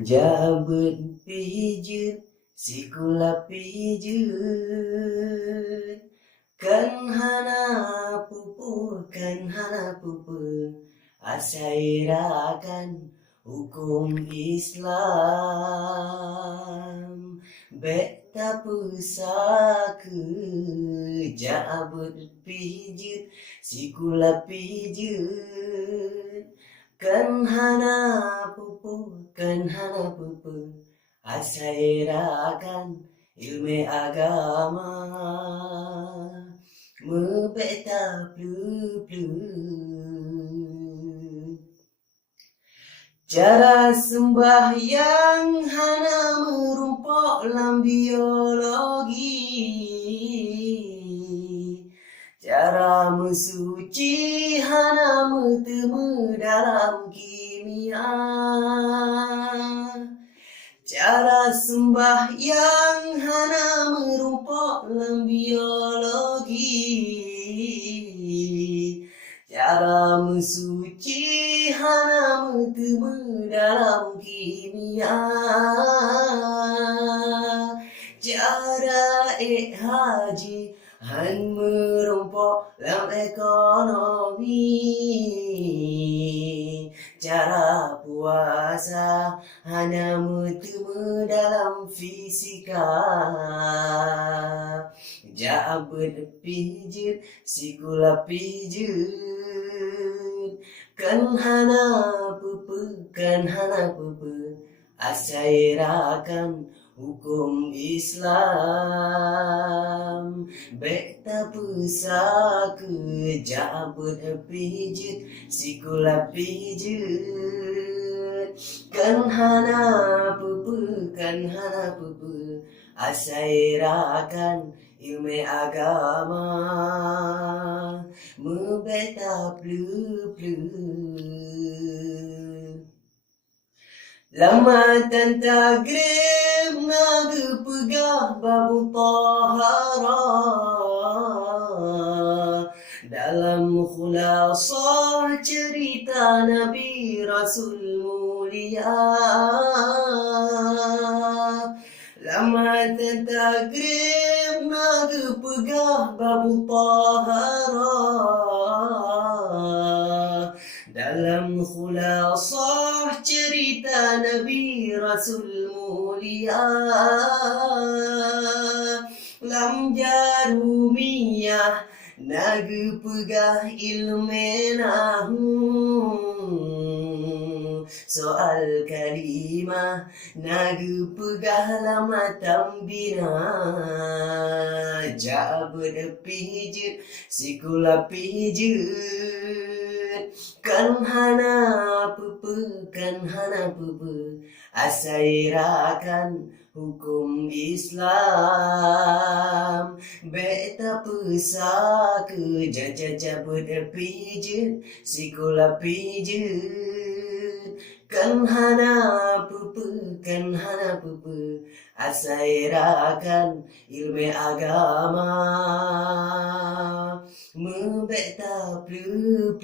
Jabut pijut, sikula pijut. Kan hana pupu, asairakan hukum Islam. Beta pusaka, jabut pijut, sikula pijut. Kan hana pupu, asairakan ilmu agama. Mebeta plu. Cara sembahyang hana merumpok dalam biologi. Cara mensuci hana metemu dalam kimia. Cara sembahyang hana merumpok dalam biologi. Cara mensuci hana metemu dalam kimia. Cara haji han merumpok dalam ekonomi. Cara puasa hana metemu dalam fisika. Jabut pijut, sikula pijut. Kan hana pupu, asairakan hukum Islam. Beta pusaka, jabut pijut, sikula pijut. Kan hana pupu, asairakan ilmu agama. Mebeta plu. Lamatan tagrib nagu pegah babu taharah. Dalam khulasah cerita Nabi Rasul mulia. Lamatan tagrib nagu pegah babu taharah. Dalam khulasah cerita Nabi Rasul mulia. Lam jarumiyah nagu pegah ilmu nahu. Soal kalimah nagu pegah lamatan bina. Jabut pijut, sikula pijut. Kan hana pupu, asairakan hukum Islam. Beta pusaka, jabut pijut, sikula pijut. Kan hana pupu, asairakan ilmu agama. Mebeta plu.